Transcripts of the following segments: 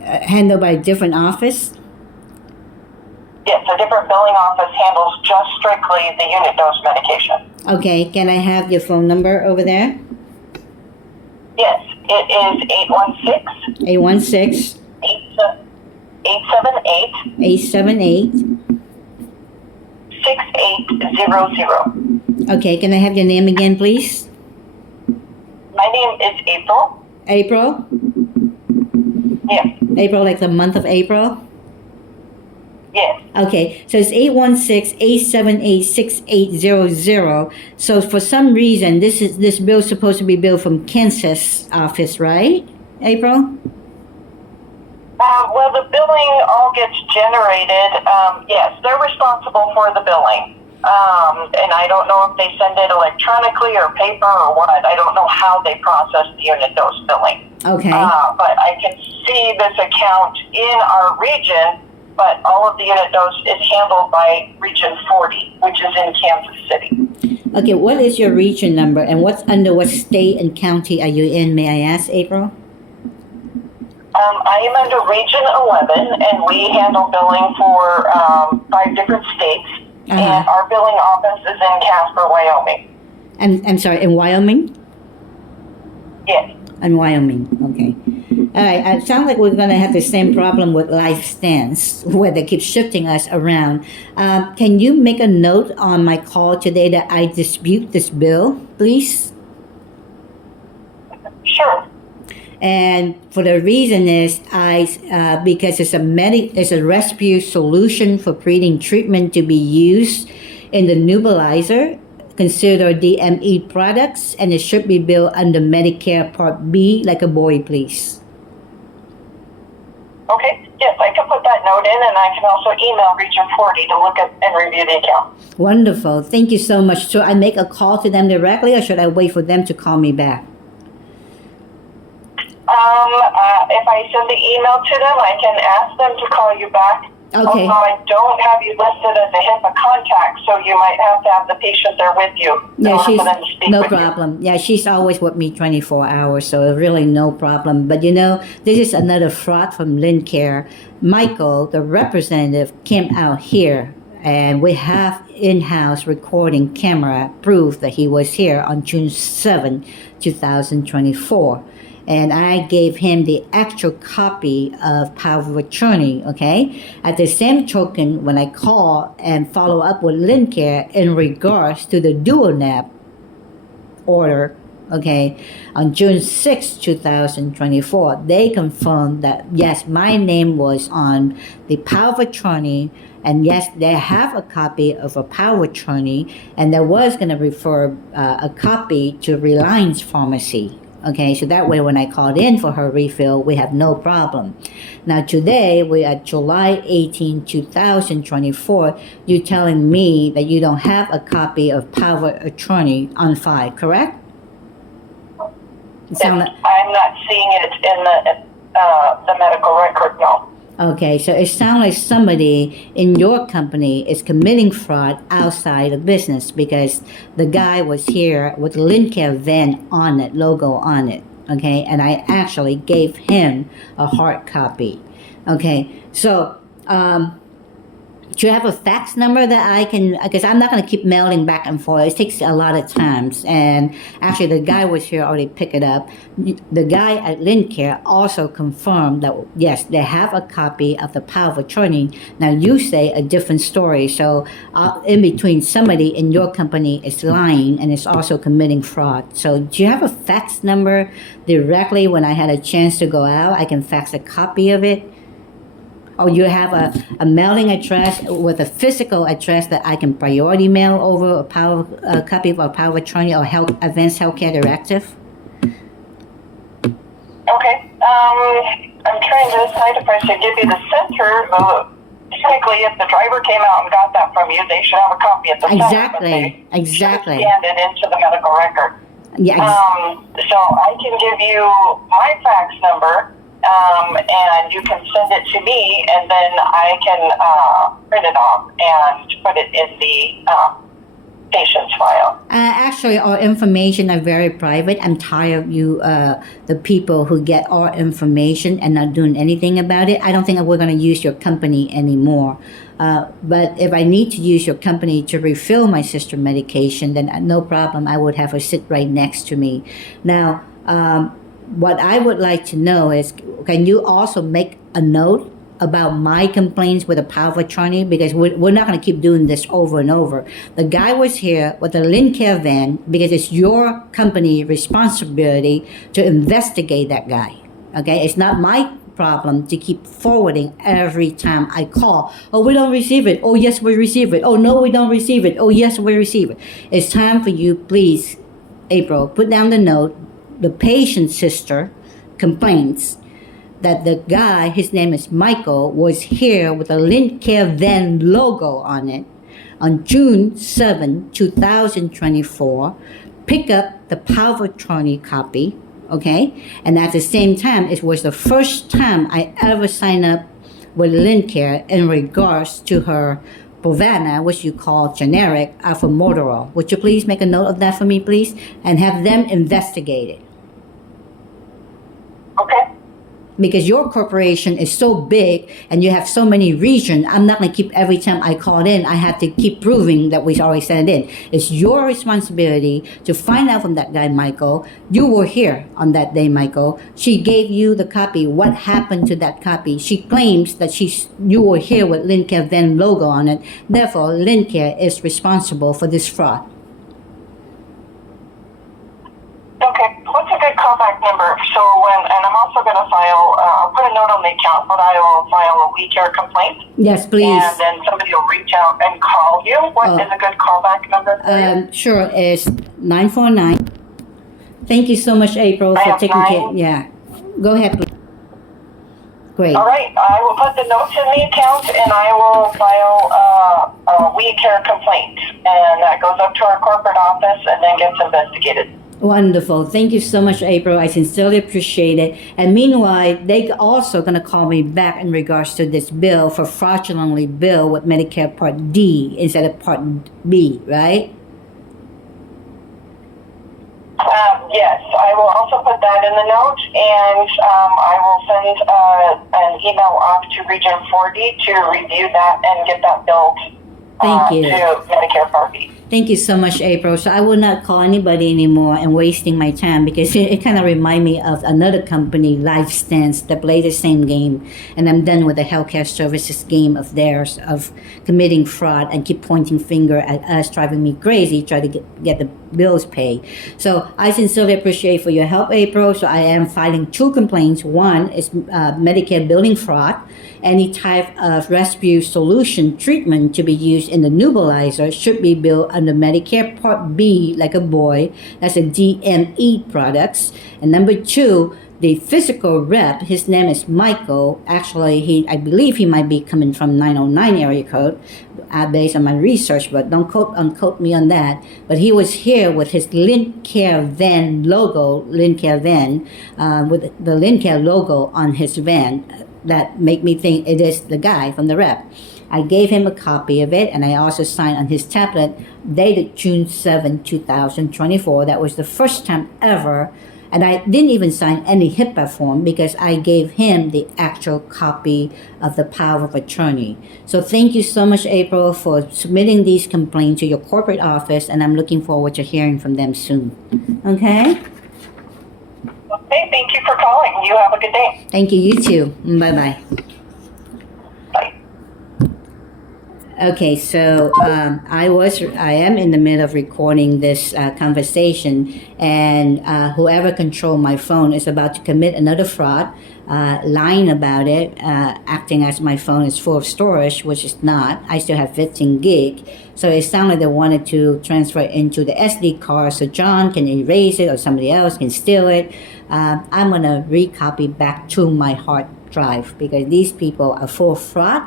handled by a different office? Yes, a different billing office handles just strictly the unit dose medication. Okay, can I have your phone number over there? Yes, it is 816 816 878 878. 6800. Okay, can I have your name again, please? My name is April. April? Yes. April, like the month of April? Yes. Okay, so it's 816-878-6800. So for some reason, this bill is supposed to be billed from Kansas office, right, April? Well, the billing all gets generated. Yes, they're responsible for the billing. And I don't know if they send it electronically or paper or what. I don't know how they process the unit dose billing. Okay. But I can see this account in our region, but all of the unit dose is handled by Region 40, which is in Kansas City. Okay, what is your region number and what's under what state and county are you in, may I ask, April? I am under Region 11, and we handle billing for 5 different states. And our billing office is in Casper, Wyoming. I'm sorry, in Wyoming? Yes. In Wyoming, okay. All right, it sounds like we're going to have the same problem with Life Stands, where they keep shifting us around. Can you make a note on my call today that I dispute this bill, please? Sure. And for the reason is because it's a rescue solution for breathing treatment to be used in the nebulizer, considered DME products, and it should be billed under Medicare Part B, like a boy, please. Okay. Yes, I can put that note in, and I can also email Region 40 to look at and review the account. Wonderful. Thank you so much. Should I make a call to them directly, or should I wait for them to call me back? If I send the email to them, I can ask them to call you back. Okay. Although I don't have you listed as a HIPAA contact, so you might have to have the patient there with you. Yeah, she's for them to speak no with problem. Yeah, she's always with me 24 hours, so really no problem. But this is another fraud from Lincare. Michael, the representative, came out here, and we have in-house recording camera proof that he was here on June 7, 2024. And I gave him the actual copy of power of attorney, okay? At the same token, when I call and follow up with Lincare in regards to the dual-nap order, okay, on June 6, 2024, they confirmed that, yes, my name was on the power of attorney, and yes, they have a copy of a power of attorney, and they was going to refer a copy to Reliance Pharmacy. Okay, so that way when I called in for her refill, we have no problem. Now today, we're at July 18, 2024. You're telling me that you don't have a copy of power of attorney on file, correct? I'm not seeing it in the medical record, no. Okay, so it sounds like somebody in your company is committing fraud outside of business, because the guy was here with the Lincare van on it, logo on it, okay? And I actually gave him a hard copy, okay? So, do you have a fax number that I can, because I'm not going to keep mailing back and forth. It takes a lot of times. And actually, the guy was here already picked it up. The guy at Lincare also confirmed that, yes, they have a copy of the power of attorney. Now, you say a different story. So, in between, somebody in your company is lying and is also committing fraud. So, do you have a fax number directly when I had a chance to go out? I can fax a copy of it. Or you have a mailing address with a physical address that I can priority mail over a copy of a power of attorney or advanced healthcare directive? Okay. I'm trying to decide if I should give you the center. Technically, if the driver came out and got that from you, they should have a copy at the center. Exactly. Scanned it into the medical record. Yeah. So I can give you my fax number. And you can send it to me, and then I can print it off and put it in the patient's file? Actually, our information are very private. I'm tired of you, the people who get our information and not doing anything about it. I don't think we're going to use your company anymore. But if I need to use your company to refill my sister medication, then no problem. I would have her sit right next to me. Now, what I would like to know is, can you also make a note about my complaints with a power of attorney? Because we're not going to keep doing this over and over. The guy was here with a Lincare van because it's your company responsibility to investigate that guy. Okay, it's not my problem to keep forwarding every time I call. Oh, we don't receive it. Oh, yes, we receive it. Oh, no, we don't receive it. Oh, yes, we receive it. It's time for you, please, April, put down the note. The patient's sister complains that the guy, his name is Michael, was here with a Lincare van logo on it on June 7, 2024, pick up the power of attorney copy, okay? And at the same time, it was the first time I ever signed up with Lincare in regards to her Bovana, which you call generic, alpha-motorol. Would you please make a note of that for me, please? And have them investigate it. Okay. Because your corporation is so big and you have so many regions, I'm not going to keep every time I call in, I have to keep proving that we already sent it in. It's your responsibility to find out from that guy, Michael. You were here on that day, Michael. She gave you the copy. What happened to that copy? She claims that you were here with Lincare Van logo on it. Therefore, Lincare is responsible for this fraud. Okay, what's a good callback number? So and I'm also going to file, I'll put a note on the account, but I will file a Lincare complaint. Yes, please. And then somebody will reach out and call you. What is a good callback number for you? Sure, it's 949. Thank you so much, April, for taking care. Yeah, go ahead, please. Great. All right, I will put the notes in the account and I will file a Lincare complaint. And that goes up to our corporate office and then gets investigated. Wonderful. Thank you so much, April. I sincerely appreciate it. And meanwhile, they also going to call me back in regards to this bill for fraudulently bill with Medicare Part D instead of Part B, right? Yes, I will also put that in the note, and I will send an email off to Region 40 to review that and get that billed to Medicare Part B. Thank you so much, April. So I will not call anybody anymore and wasting my time because it kind of reminds me of another company, LifeStance, that play the same game. And I'm done with the healthcare services game of theirs of committing fraud and keep pointing finger at us, driving me crazy, try to get the bills paid. So I sincerely appreciate for your help, April. So I am filing 2 complaints. One is Medicare billing fraud. Any type of rescue solution treatment to be used in the nebulizer should be billed under Medicare Part B, like a boy. That's a DME products. And number 2, the physical rep, his name is Michael. Actually, I believe he might be coming from 909 area code based on my research, but don't unquote me on that. But he was here with his Lincare van logo, Lincare van, with the Lincare logo on his van. That make me think it is the guy from the rep. I gave him a copy of it, and I also signed on his tablet dated June 7, 2024. That was the first time ever. And I didn't even sign any HIPAA form because I gave him the actual copy of the power of attorney. So thank you so much, April, for submitting these complaints to your corporate office, and I'm looking forward to hearing from them soon. Okay? Okay, thank you for calling. You have a good day. Thank you. You too. Bye-bye. Bye. Okay, so I am in the middle of recording this conversation, and whoever controlled my phone is about to commit another fraud, lying about it, acting as my phone is full of storage, which is not. I still have 15 gig. So it sounded like they wanted to transfer it into the SD card so John can erase it or somebody else can steal it. I'm going to recopy back to my hard drive because these people are full of fraud.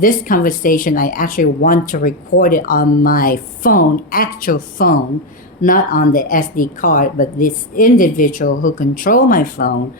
This conversation, I actually want to record it on my phone, actual phone, not on the SD card, but this individual who control my phone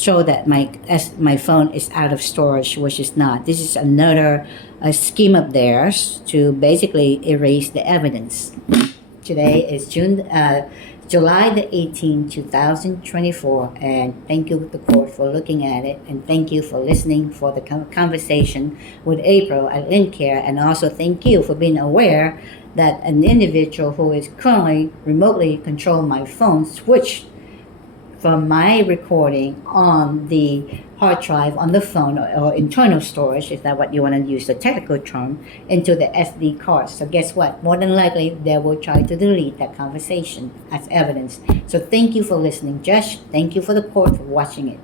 show that my phone is out of storage, which is not. This is another scheme of theirs to basically erase the evidence. Today is July the 18th, 2024, and thank you, the court, for looking at it, and thank you for listening for the conversation with April at Lincare, and also thank you for being aware that an individual who is currently remotely control my phone switched from my recording on the hard drive on the phone, or internal storage, is that what you want to use the technical term, into the SD card. So guess what? More than likely, they will try to delete that conversation as evidence. So thank you for listening, Josh. Thank you for the court for watching it.